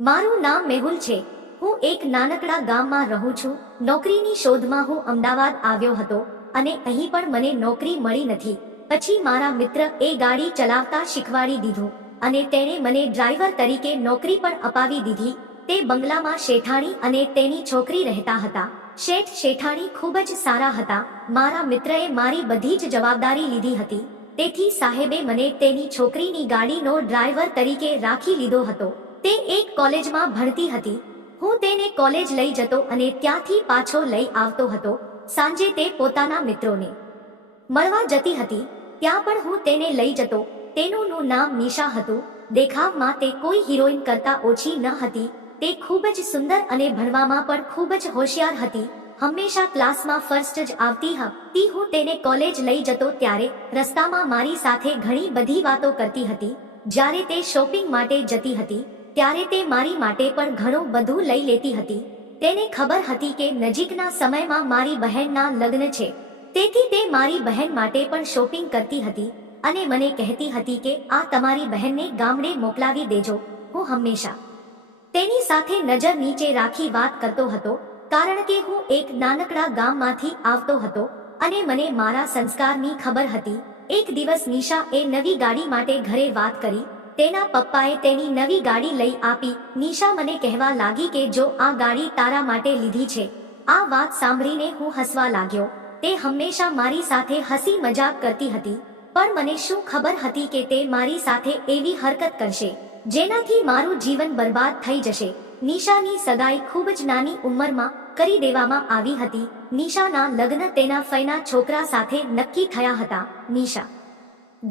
મારું નામ મેહુલ છે. હું એક નાનકડા ગામમાં રહું છું. નોકરીની શોધમાં હું અમદાવાદ આવ્યો હતો અને અહીં પણ મને નોકરી મળી નથી. પછી મારા મિત્ર એ ગાડી ચલાવતા શીખવાડી દીધું અને તેણે મને ડ્રાઈવર તરીકે નોકરી પણ અપાવી દીધી. તે બંગલામાં શેઠાણી અને તેની છોકરી રહેતા હતા. શેઠ શેઠાણી ખૂબ જ સારા હતા. મારા મિત્રએ મારી બધી જ જવાબદારી લીધી હતી. તેથી સાહેબે મને તેની છોકરીની ગાડીનો ડ્રાઈવર તરીકે રાખી લીધો હતો. તે એક કોલેજમાં ભણતી હતી. હું તેને કોલેજ લઈ જતો અને ત્યાંથી પાછો લઈ આવતો હતો. સાંજે તે પોતાના મિત્રોને મળવા જતી હતી. ત્યાં પણ હું તેને લઈ જતો. તેનું નામ નિશા હતું. દેખાવમાં તે કોઈ હિરોઈન કરતા ઓછી ન હતી. તે ખૂબ જ સુંદર અને ભણવામાં પણ ખૂબ જ હોશિયાર હતી. હંમેશા ક્લાસમાં ફર્સ્ટ જ આવતી હતી હું તેને કોલેજ લઈ જતો ત્યારે રસ્તામાં મારી સાથે ઘણી બધી વાતો કરતી હતી. જ્યારે તે શોપિંગ માટે જતી હતી. ત્યારે તે મારી માટે પણ ઘણું બધું લઈ લેતી હતી. તેને ખબર હતી કે નજીકના સમયમાં મારી બહેનના લગ્ન છે. તેથી તે મારી બહેન માટે પણ શોપિંગ કરતી હતી અને મને કહેતી હતી કે આ તમારી બહેનને ગામડે મોકલાવી દેજો, હું હંમેશા તેની સાથે નજર નીચે રાખી વાત કરતો હતો, કારણ કે હું એક નાનકડા ગામમાંથી આવતો હતો અને મને મારા સંસ્કારની ખબર હતી. એક દિવસ નિશા એ નવી ગાડી માટે ઘરે વાત કરી તેના પપ્પાએ તેની નવી ગાડી લઈ આપી. નિશા મને કહેવા લાગી કે જો આ ગાડી તારા માટે લીધી છે. આ વાત સાંભળીને હું હસવા લાગ્યો. તે હંમેશા મારી સાથે હસી મજાક કરતી હતી. પણ મને શું ખબર હતી કે તે મારી સાથે એવી હરકત કરશે, જેનાથી મારું જીવન બરબાદ થઈ જશે. નિશાની સગાઈ ખૂબ જ નાની ઉંમરમાં કરી દેવામાં આવી હતી. નિશાના લગ્ન તેના ફઈના છોકરા સાથે નક્કી થયા હતા. નિશા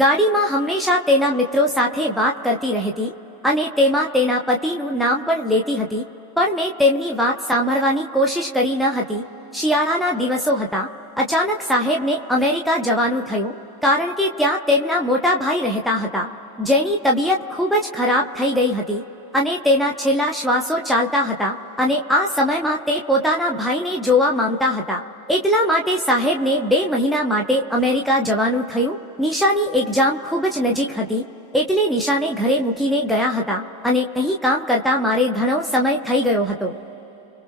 ગાડીમાં હંમેશા તેના મિત્રો સાથે વાત કરતી રહેતી અને તેમાં તેના પતિનું નામ પણ લેતી હતી, પણ મેં તેમની વાત સાંભળવાની કોશિશ કરી ન હતી. શિયાળાના દિવસો હતા. અચાનક સાહેબને અમેરિકા જવાનું થયું, કારણ કે ત્યાં તેમના મોટા ભાઈ રહેતા હતા, જેની તબિયત ખૂબ જ ખરાબ થઈ ગઈ હતી અને તેના છેલ્લા શ્વાસો ચાલતા હતા અને આ સમયમાં તે પોતાના ભાઈને જોવા માંગતા હતા. એટલા માટે સાહેબને બે મહિના માટે અમેરિકા જવાનું થયું નિશાની એક્ઝામ ખૂબ જ નજીક હતી, એટલે નિશાને ઘરે મૂકીને ગયા હતા અને અહીં કામ કરતા મારે ઘણો સમય થઈ ગયો હતો.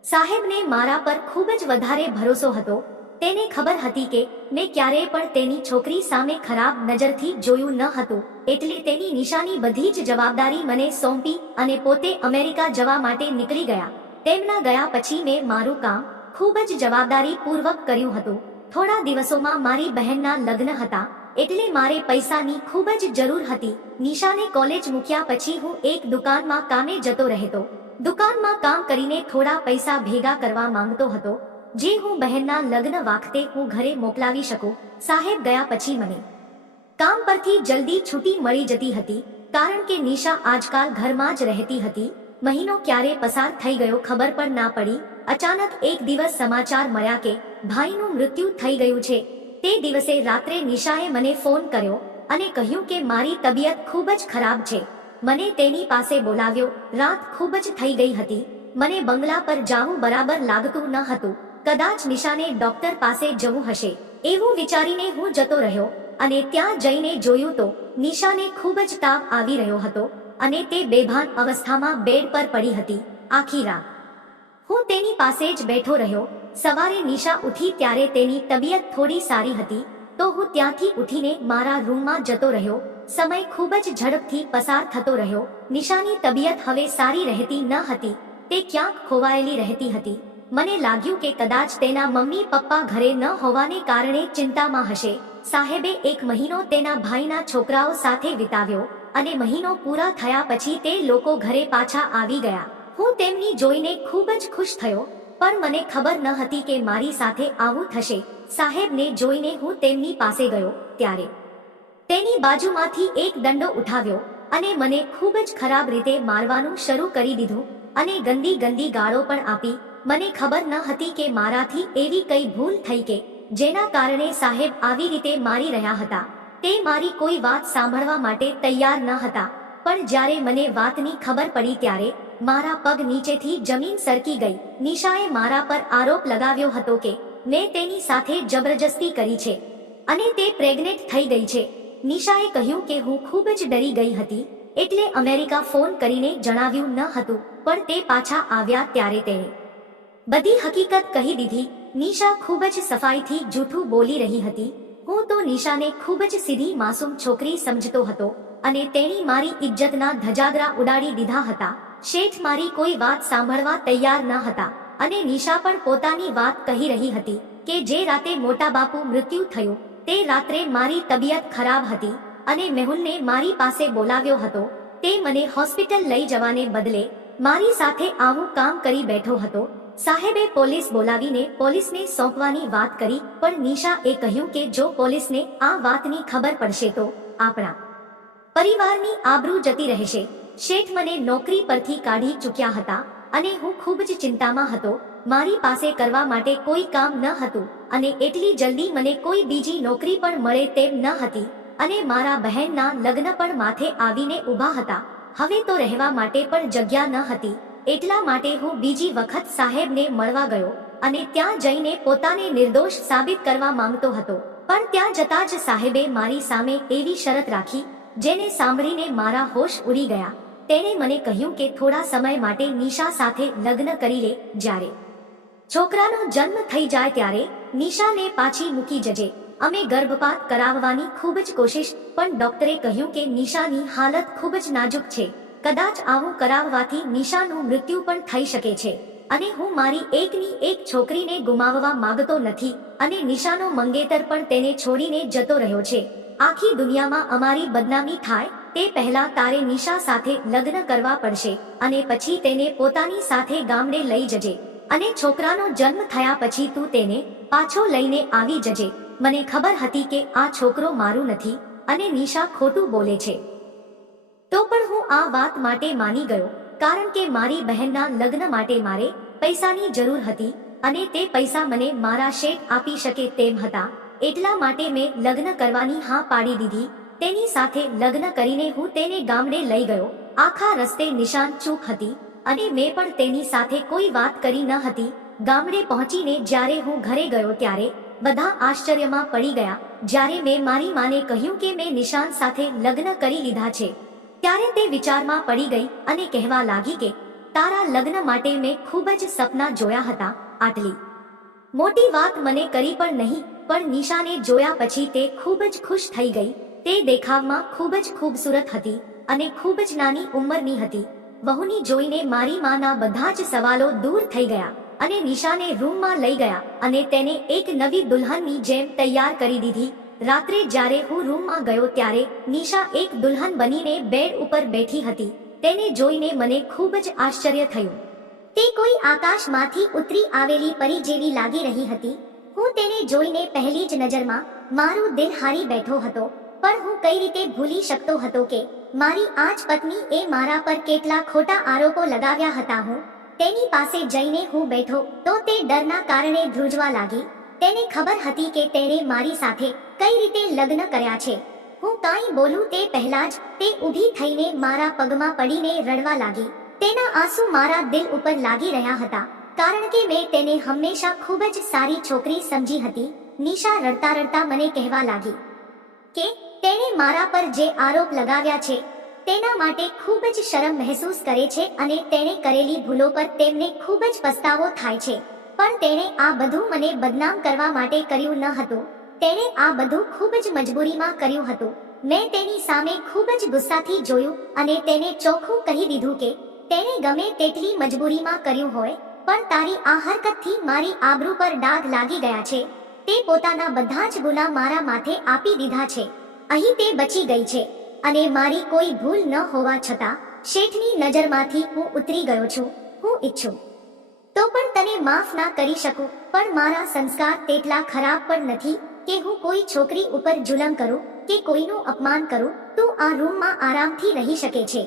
સાહેબને મારા પર ખૂબ જ વધારે ભરોસો હતો, તેને ખબર હતી કે મેં ક્યારેય પણ તેની છોકરી સામે ખરાબ નજરથી જોયું ન હતું, એટલે તેની નિશાની બધી જ જવાબદારી મને સોંપી અને પોતે અમેરિકા જવા માટે નીકળી ગયા. તેમના ગયા પછી મેં મારું કામ ખૂબ જ જવાબદારી પૂર્વક કર્યું હતું. થોડા દિવસોમાં મારી બહેનના લગ્ન હતા એટલે મારે પૈસાની ખૂબ જ જરૂર હતી. નિશાને કોલેજ મૂક્યા પછી હું એક દુકાનમાં કામે જતો રહેતો. દુકાનમાં કામ કરીને થોડા પૈસા ભેગા કરવા માંગતો હતો, જે હું બહેનના લગ્ન વખતે હું ઘરે મોકલાવી શકું, સાહેબ ગયા પછી મને. કામ પરથી જલ્દી છૂટી મળી જતી હતી, કારણ કે નિશા આજકાલ ઘરમાં જ રહેતી હતી. મહિનો ક્યારે પસાર થઈ ગયો ખબર પણ ના પડી. અચાનક એક દિવસ સમાચાર મળ્યા કે ભાઈનું મૃત્યુ થઈ ગયું છે. તે દિવસે રાત્રે નિશાએ મને ફોન કર્યો અને કહ્યું કે મારી તબિયત ખૂબ જ ખરાબ છે. મને તેની પાસે બોલાવ્યો. રાત ખૂબ જ થઈ ગઈ હતી. મને બંગલા પર જાવું બરાબર લાગતું ન હતું. કદાચ નિશાને ડોક્ટર પાસે જવું હશે. એવું વિચારીને હું જતો રહ્યો અને ત્યાં જઈને જોયું તો નિશાને ખૂબ જ તાપ આવી રહ્યો હતો અને તે બેભાન અવસ્થામાં બેડ પર પડી હતી. આખી રાત. હું તેની પાસે જ બેઠો રહ્યો. સવારે નિશા ઉઠી ત્યારે તેની તબિયત થોડી સારી હતી, તો હું ત્યાંથી ઉઠીને મારા રૂમમાં જતો રહ્યો. સમય ખૂબ જ ઝડપથી પસાર થતો રહ્યો. નિશાની તબિયત હવે સારી રહેતી ન હતી, તે ક્યાંક ખોવાયેલી રહેતી હતી. મને લાગ્યું કે કદાચ તેના મમ્મી પપ્પા ઘરે ન હોવાને કારણે ચિંતામાં હશે. સાહેબે એક મહિનો તેના ભાઈના છોકરાઓ સાથે વિતાવ્યો અને મહિનો પૂરા થયા પછી તે લોકો ઘરે પાછા આવી ગયા. હું તેમની જોઈને ખૂબ જ ખુશ થયો, પણ મને ખબર ન હતી કે મારી સાથે આવું થશે. સાહેબને જોઈને હું તેમની પાસે ગયો ત્યારે. તેની બાજુમાંથી એક દંડો ઉઠાવ્યો અને મને ખૂબ જ ખરાબ રીતે મારવાનું શરૂ કરી દીધું અને ગંદી ગંદી ગાળો પણ આપી. મને ખબર ન હતી કે મારાથી એવી કઈ ભૂલ થઈ કે જેના કારણે સાહેબ આવી રીતે મારી રહ્યા હતા. તે મારી કોઈ વાત સાંભળવા માટે તૈયાર ન હતા. પણ જ્યારે મને વાતની ખબર પડી ત્યારે મારા પગ નીચેથી જમીન સરકી ગઈ. નિશાએ મારા પર આરોપ લગાવ્યો હતો કે, મેં તેની સાથે જબરજસ્તી કરી છે. અને તે પ્રેગ્નેન્ટ થઈ ગઈ છે. નિશાએ કહ્યું કે હું ખૂબ જ ડરી ગઈ હતી, એટલે અમેરિકા ફોન કરીને જણાવ્યું ન હતું, પણ તે પાછા આવ્યા ત્યારે તેણે બધી હકીકત કહી દીધી. નિશા ખૂબ જ સફાઈથી જૂઠું બોલી રહી હતી. હું તો નિશાને ખૂબ જ સીધી માસૂમ છોકરી સમજતો હતો અને તેણી મારી ઇજ્જતના ધજાગરા ઉડાડી દીધા હતા. શેઠ મારી કોઈ વાત સાંભળવા તૈયાર ન હતા અને નિશા પણ પોતાની વાત કહી રહી હતી કે જે રાતે મોટા બાપુ મૃત્યુ થયું તે રાત્રે મારી તબિયત ખરાબ હતી અને મેહુલને મારી પાસે બોલાવ્યો હતો તે મને હોસ્પિટલ લઈ જવાને બદલે મારી સાથે આવું કામ કરી બેઠો હતો. સાહેબે પોલીસ બોલાવીને પોલીસને સોંપવાની વાત કરી પણ નિશા એ કહ્યું કે જો પોલીસને આ વાતની ખબર પડશે તો આપણા પરિવારની આબરૂ જતી રહેશે. શેઠ મને નોકરી પરથી કાઢી ચૂક્યા હતા અને હું ખૂબ જ ચિંતામાં હતો. મારી પાસે કરવા માટે કોઈ કામ ન હતું અને એટલી જલ્દી મને કોઈ બીજી નોકરી પણ મળે તેમ ન હતી અને મારા બહેનના લગ્ન પણ માથે આવીને ઊભા હતા. હવે તો રહેવા માટે પણ જગ્યા ન હતી. એટલા માટે હું બીજી વખત સાહેબને મળવા ગયો અને ત્યાં જઈને પોતાને નિર્દોષ સાબિત કરવા માંગતો હતો. પણ ત્યાં જતા જ સાહેબે મારી સામે એવી શરત રાખી, જેને સાંભળીને મારા હોશ ઉડી ગયા. તેણે મને કહ્યું કે થોડા સમય માટે નિશા સાથે લગ્ન કરી લે જ્યારે છોકરાનો જન્મ થઈ જાય ત્યારે નિશાને પાછી મૂકી જજે. અમે ગર્ભપાત કરાવવાની ખૂબ જ કોશિશ, પણ ડોક્ટરે કહ્યું કે નિશાની હાલત ખૂબ જ નાજુક છે. કદાચ આવું કરાવવાથી નિશાનું મૃત્યુ પણ થઈ શકે છે. અને હું મારી એકની એક છોકરીને ગુમાવવા માંગતો નથી અને નિશાનો મંગેતર પણ તેને છોડીને જતો રહ્યો છે. આખી દુનિયામાં અમારી બદનામી થાય તે પહેલા તારે નિશા સાથે લગ્ન કરવા પડશે અને પછી તેને પોતાની સાથે ગામડે લઈ જજે. અને છોકરાનો જન્મ થયા પછી તું તેને પાછો લઈને આવી જજે. મને ખબર હતી કે આ છોકરો મારું નથી અને નિશા ખોટું બોલે છે. તો પણ હું આ વાત માટે માની ગયો, કારણ કે મારી બહેનના લગ્ન માટે મારે પૈસાની જરૂર હતી અને તે પૈસા મને મારા શેઠ આપી શકે તેમ હતા. એટલા માટે મેં લગ્ન કરવાની હા પાડી દીધી તેની સાથે લગ્ન કરીને હું તેને ગામડે લઈ ગયો. આખા રસ્તે નિશાન ચૂક હતી અને મેં પણ તેની સાથે કોઈ વાત કરી ન હતી. ગામડે પહોંચીને જ્યારે હું ઘરે ગયો ત્યારે બધા આશ્ચર્યમાં પડી ગયા. જ્યારે મેં મારી માને કહ્યું કે મેં નિશાન સાથે લગ્ન કરી લીધા છે, ત્યારે તે વિચારમાં પડી ગઈ અને કહેવા લાગી કે, તારા લગ્ન માટે મેં ખૂબ જ સપના જોયા હતા, આટલી મોટી વાત મને કરી પણ નહીં, પણ નિશાને જોયા પછી તે ખૂબ જ ખુશ થઈ ગઈ. તે દેખાવમાં ખૂબ જ ખૂબસૂરત હતી અને ખૂબ જ નાની ઉંમરની હતી. વહુની જોઈને મારી માના બધા જ સવાલો દૂર થઈ ગયા અને નિશાને રૂમમાં લઈ ગયા અને તેને એક નવી દુલ્હનની જેમ તૈયાર કરી દીધી. રાત્રે જ્યારે હું રૂમમાં ગયો ત્યારે નિશા એક દુલ્હન બનીને બેડ ઉપર બેઠી હતી. તેને જોઈને મને ખૂબ જ આશ્ચર્ય થયું. તે કોઈ આકાશમાંથી ઉતરી આવેલી પરી જેવી લાગી રહી હતી. હું તેને જોઈને પહેલી જ નજરમાં મારું દિલ હારી બેઠો હતો પણ હું કઈ રીતે ભૂલી શકતો હતો કે મારી આજ પત્ની એ મારા પર કેટલા ખોટા આરોપો લગાવ્યા હતા હું? તેની પાસે જઈને હું બેઠો તો તે ડરના કારણે ધ્રુજવા લાગી. તેને ખબર હતી કે તેણે મારી સાથે કઈ રીતે લગ્ન કર્યા છે. હું કાંઈ બોલું તે પહેલા જ તે ઊભી થઈને મારા પગમાં પડીને રડવા લાગી. તેના આંસુ મારા દિલ ઉપર લાગી રહ્યા હતા, કારણ કે મેં તેને હંમેશા ખૂબ જ સારી છોકરી સમજી હતી. નિશા રડતા રડતા મને કહેવા લાગી. કે તેણે મારા પર જે આરોપ લગાવ્યા છે, તેના માટે ખૂબ જ શરમ મહેસૂસ કરે છે અને તેણે કરેલી ભૂલો પર તેમને ખૂબ જ પસ્તાવો થાય છે. પણ તેણે આ બધું મને બદનામ કરવા માટે કર્યું ન હતું. તેણે આ બધું ખૂબ જ મજબૂરીમાં કર્યું હતું. મેં તેની સામે ખૂબ જ ગુસ્સાથી જોયું અને તેને ચોખ્ખું કહી દીધું કે, તેણે ગમે તેટલી મજબૂરીમાં કર્યું હોય, પણ તારી આ હરકતથી મારી આબરૂ પર ડાઘ લાગી ગયા છે. તે પોતાના બધા જ ગુના મારા માથે આપી દીધા છે. અહીં તે બચી ગઈ છે. અને મારી કોઈ ભૂલ ન હોવા છતાં, શેઠની નજરમાંથી હું ઉતરી ગયો છું, હું ઈચ્છું. તો પણ તને માફ ના કરી શકું, પણ મારા સંસ્કાર તેટલા ખરાબ પણ નથી કે હું કોઈ છોકરી ઉપર જુલમ કરું, કે કોઈનું અપમાન કરું, તું આ રૂમમાં આરામથી રહી શકે છે.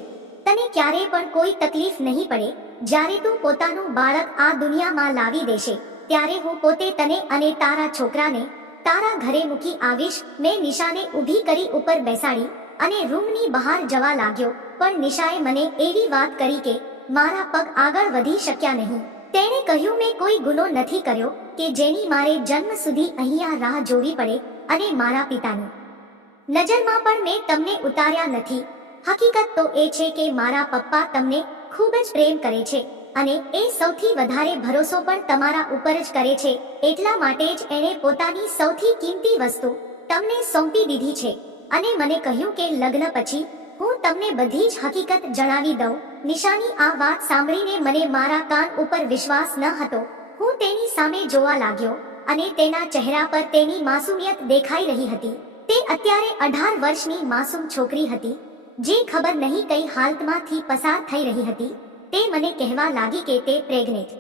તને ક્યારે પણ કોઈ તકલીફ નહીં પડે, જ્યારે તું પોતાનું બાળક આ દુનિયામાં લાવી દેશે, ત્યારે હું પોતે તને અને તારા છોકરાને તારા ઘરે મૂકી આવીશ. મેં નિશાને ઊભી કરી ઉપર બેસાડી અને રૂમની બહાર જવા લાગ્યો. પણ નિશાએ મને એવી વાત કરી કે, મારા પગ આગળ વધી શક્યા નહીં. તેણે કહ્યું, મેં કોઈ ગુનો નથી કર્યો કે જેની મારે જન્મ સુધી અહીંયા રાહ જોવી પડે અને મારા પિતાની. નજરમાં પણ મેં તમને ઉતાર્યા નથી. હકીકત તો એ છે કે મારા પપ્પા તમને ખૂબ જ પ્રેમ કરે છે. અને એ સૌથી વધારે ભરોસો પણ તમારા ઉપર જ કરે છે, એટલા માટે જ એણે પોતાની સૌથી કિંમતી વસ્તુ તમને સોંપી દીધી છે. અને મને કહ્યું કે લગ્ન પછી હું તમને બધી જ હકીકત જણાવી દઉં. નિશાની આ વાત સાંભળીને મને મારા કાન ઉપર વિશ્વાસ ન હતો. હું તેની સામે જોવા લાગ્યો અને તેના ચહેરા પર તેની માસુમિયત દેખાઈ રહી હતી. તે અત્યારે અઢાર વર્ષની માસૂમ છોકરી હતી, જે ખબર નહીં કઈ હાલતમાંથી પસાર થઈ રહી હતી. તે મને કહેવા લાગી કે તે પ્રેગ્નેન્ટ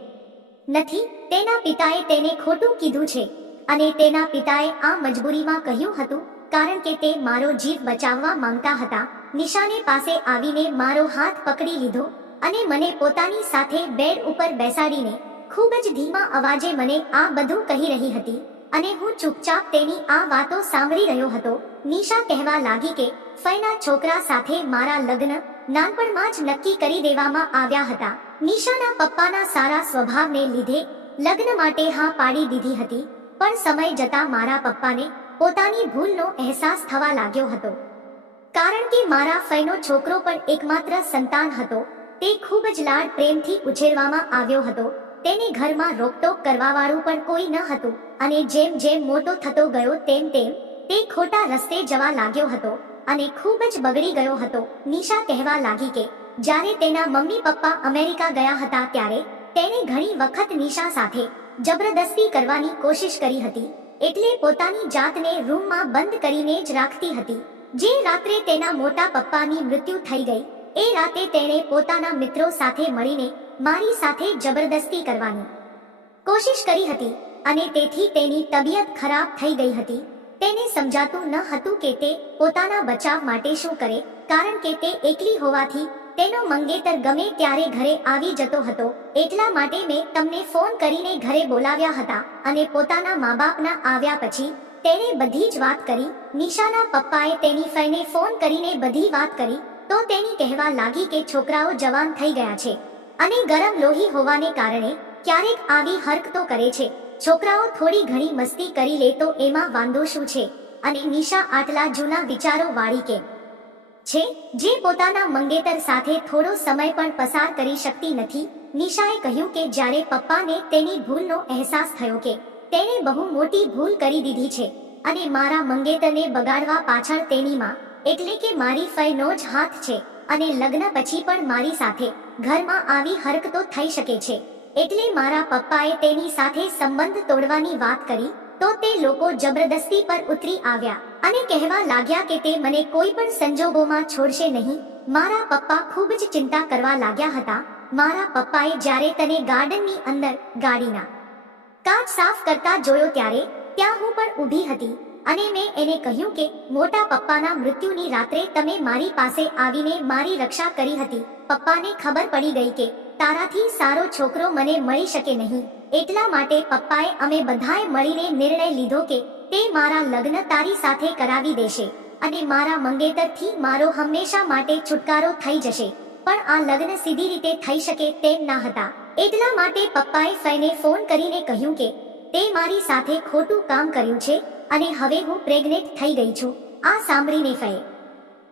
નથી. તેના પિતાએ તેને ખોટું કીધું છે અને તેના પિતાએ આ મજબૂરીમાં કહ્યું હતું, કારણ કે તે મારો જીવ બચાવવા માંગતા હતા. નિશાને પાસે આવીને મારો હાથ પકડી લીધો અને મને પોતાની સાથે બેડ ઉપર બેસાડીને ખૂબ જ ધીમા અવાજે મને આ બધું કહી રહી હતી અને હું ચૂપચાપ તેની આ વાતો સાંભળી રહ્યો હતો. નિશા કહેવા લાગી કે ફયના છોકરા સાથે મારા લગ્ન નાનપણમાં જ નક્કી કરી દેવામાં આવ્યા હતા. નિશાના પપ્પાના સારા સ્વભાવને લીધે લગ્ન માટે હા પાડી દીધી હતી, પણ સમય જતા મારા પપ્પાને પોતાની ભૂલનો અહેસાસ થવા લાગ્યો હતો. કારણ કે મારા ફઈનો છોકરો પણ એકમાત્ર સંતાન હતો, તે ખૂબ જ લાડ પ્રેમથી ઉછેરવામાં આવ્યો હતો, તેને ઘરમાં રોકટોક કરવાવાળું પણ કોઈ ન હતું, અને જેમ જેમ મોટો થતો ગયો તેમ તેમ તે ખોટા રસ્તે જવા લાગ્યો હતો. અને ખૂબ જ બગડી ગયો હતો. નિશા કહેવા લાગી કે, જ્યારે તેના મમ્મી પપ્પા અમેરિકા ગયા હતા ત્યારે, તેણે ઘણી વખત નિશા સાથે જબરદસ્તી કરવાની કોશિશ કરી હતી, એટલે પોતાની જાતને રૂમમાં બંધ કરીને જ રાખતી હતી. જે રાત્રે તેના મોટા પપ્પાની મૃત્યુ થઈ ગઈ, એ રાતે તેણે પોતાના મિત્રો સાથે મળીને મારી સાથે જબરદસ્તી કરવાની કોશિશ કરી હતી, અને તેથી તેની તબિયત ખરાબ થઈ ગઈ હતી. તેને સમજાતું ન હતું કે તે પોતાના બચાવ માટે શું કરે, કારણ કે તે એકલી હોવાથી તેનો મંગેતર ગમે ત્યારે ઘરે આવી જતો હતો. એટલા માટે મેં તમને ફોન કરીને ઘરે બોલાવ્યા હતા અને પોતાના મા બાપના આવ્યા પછી તેણે બધી જ વાત કરી. નિશાના પપ્પાએ તેની ફઈને ફોન કરીને બધી વાત કરી, તો તેની કહેવા લાગી કે છોકરાઓ જવાન થઈ ગયા છે અને ગરમ લોહી હોવાને કારણે ક્યારેક આવી હરકતો કરે છે. છોકરાઓ થોડી ઘણી મસ્તી કરી લે તો એમાં વાંધો શું છે? અને નિશા આટલા જૂના વિચારો વાળી કે છે, જે પોતાના મંગેતર સાથે થોડો સમય પણ પસાર કરી શકતી નથી. નિશાએ કહ્યું કે જ્યારે પપ્પાને તેની ભૂલનો અહેસાસ થયો કે તેણે બહુ મોટી ભૂલ કરી દીધી છે, અને મારા મંગેતરને બગાડવા પાછળ તેની માં, એટલે કે મારી ફયનો જ હાથ છે, અને લગ્ન પછી પણ મારી સાથે ઘરમાં આવી હરકતો થઈ શકે છે. એટલે મારા પપ્પાએ તેની સાથે સંબંધ તોડવાની વાત કરી, તો તે લોકો જબરદસ્તી પર ઉતરી આવ્યા અને કહેવા લાગ્યા કે તે મને કોઈ પણ સંજોગોમાં છોડશે નહીં. મારા પપ્પા ખૂબ જ ચિંતા કરવા લાગ્યા હતા. મારા પપ્પાએ જ્યારે તને ગાર્ડનની અંદર ગાડીના કાચ સાફ કરતા જોયો ત્યારે, ત્યાં હું પણ ઊભી હતી અને મેં એને કહ્યું કે, મોટા પપ્પાના મૃત્યુની રાત્રે તમે મારી પાસે આવીને મારી રક્ષા કરી હતી. પપ્પાને ખબર પડી ગઈ કે તારાથી સારો છોકરો મને મળી શકે નહીં. એટલા માટે પપ્પાએ અમે બધાએ મળીને નિર્ણય લીધો કે તે મારા લગ્ન તારી સાથે કરાવી દેશે અને મારા મંગેતરથી મારો હંમેશા માટે છુટકારો થઈ જશે. પણ આ લગ્ન સીધી રીતે થઈ શકે તેમ ના હતા. એટલા માટે પપ્પાએ ફઈને ફોન કરીને કહ્યું કે તે મારી સાથે ખોટું કામ કર્યું છે અને હવે હું પ્રેગ્નેન્ટ થઈ ગઈ છું. આ સાંભળીને ફયે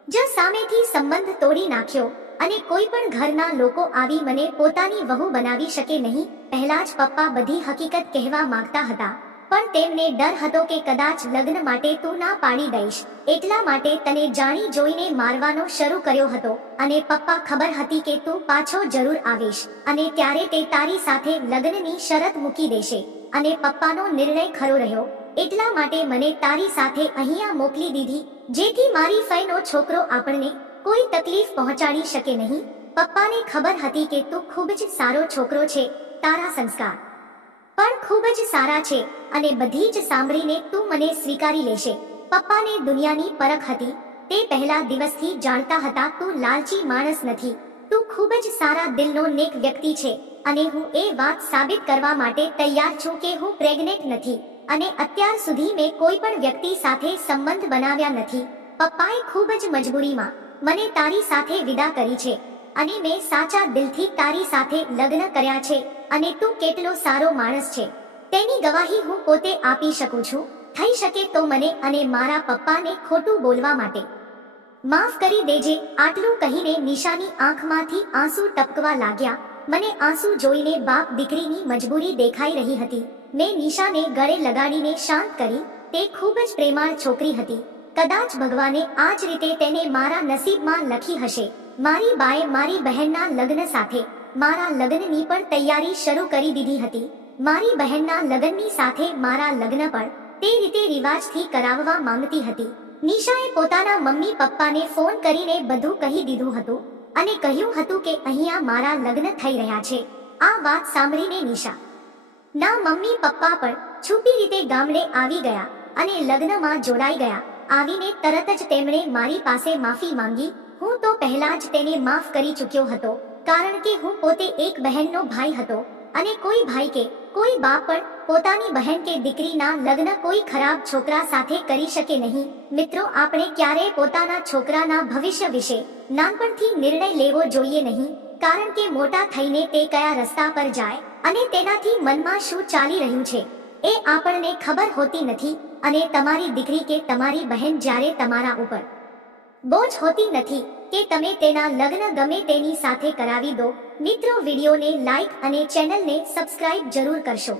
જ સામેથી સંબંધ તોડી નાખ્યો. અને કોઈ પણ ઘરના લોકો આવી મને પોતાની વહુ બનાવી શકે નહીં, પહેલા જ પપ્પા બધી હકીકત કહેવા માંગતા હતા. પણ તેમને ડર હતો કે કદાચ લગ્ન માટે તું ના પાડી દઈશ, એટલા માટે તને જાણી જોઈને મારવાનો શરૂ કર્યો હતો અને પપ્પા ખબર હતી કે તું પાછો જરૂર આવીશ અને ત્યારે તે તારી સાથે લગ્નની શરત મૂકી દેશે અને પપ્પાનો નિર્ણય ખરો રહ્યો. એટલા માટે મને તારી સાથે અહીંયા મોકલી દીધી, જેથી મારી ફઈનો છોકરો આપણને કોઈ તકલીફ પહોંચાડી શકે નહીં. પપ્પાને ખબર હતી કે તું ખૂબ જ સારો છોકરો છે, તારા સંસ્કાર. પણ ખૂબ જ સારા છે અને બધી જ સાંભળીને તું મને સ્વીકારી લેશે. પપ્પાને દુનિયાની પરખ હતી. તે પહેલા દિવસથી જાણતા હતા તું લાલચી માણસ નથી. તું ખૂબ જ સારા દિલનો નેક વ્યક્તિ છે અને હું એ વાત સાબિત કરવા માટે તૈયાર છું કે હું પ્રેગ્નેન્ટ નથી અને અત્યાર સુધી મેં કોઈ પણ વ્યક્તિ સાથે સંબંધ બનાવ્યા નથી. પપ્પાએ ખૂબ જ મજબૂરીમાં મને તારી સાથે વિદા કરી છે અને મેં સાચા દિલથી તારી સાથે લગ્ન કર્યા છે અને તું કેટલો સારો માણસ છે. તેની ગવાહી હું પોતે આપી શકું છું. થઈ શકે તો મને અને મારા પપ્પાને ખોટું બોલવા માટે. માફ કરી દેજે. આટલું કહીને નિશાની આંખમાંથી આંસુ ટપકવા લાગ્યા. મને આંસુ જોઈને બાપ દીકરીની મજબૂરી દેખાઈ રહી હતી. મેં નિશાને ગળે લગાડીને શાંત કરી. તે ખૂબ જ પ્રેમાળ છોકરી હતી. કદાચ ભગવાને આ જ રીતે તેને મારા નસીબમાં લખી હશે. મારી બાએ મારી બહેનના લગ્ન સાથે, મારા લગ્નની પણ તૈયારી શરૂ કરી દીધી હતી. મારી બહેનના લગ્નની સાથે મારા લગ્ન પણ તે રીતે રિવાજથી કરાવવા માંગતી હતી. નિશાએ પોતાના મમ્મી પપ્પાને ફોન કરીને બધું કહી દીધું હતું અને કહ્યું હતું કે અહીંયા મારા લગ્ન થઈ રહ્યા છે. આ વાત સાંભળીને નિશા, ના મમ્મી પપ્પા પણ છુપી રીતે ગામડે આવી ગયા અને લગ્નમાં જોડાઈ ગયા. આવીને તરત જ તેમણે મારી પાસે માફી માંગી. હું તો પહેલા જ તેને માફ કરી ચૂક્યો હતો, કારણ કે હું પોતે એક બહેનનો ભાઈ હતો અને કોઈ ભાઈ કે કોઈ બાપ પણ પોતાની બહેન કે દીકરીના લગ્ન કોઈ ખરાબ છોકરા સાથે કરી શકે નહીં. મિત્રો, આપણે ક્યારેય પોતાના છોકરાના ભવિષ્ય વિશે નાનપણથી નિર્ણય લેવો જોઈએ નહીં, કારણ કે મોટા થઈને તે કયા રસ્તા પર જાય અને તેનાથી મનમાં શું ચાલી રહ્યું છે. એ આપણને ખબર હોતી નથી અને તમારી દીકરી કે તમારી બહેન જ્યારે તમારા ઉપર બોજ હોતી નથી કે તમે તેના લગ્ન ગમે તેની સાથે કરાવી દો, મિત્રો વિડીયોને લાઈક અને ચેનલને સબસ્ક્રાઇબ જરૂર કરશો.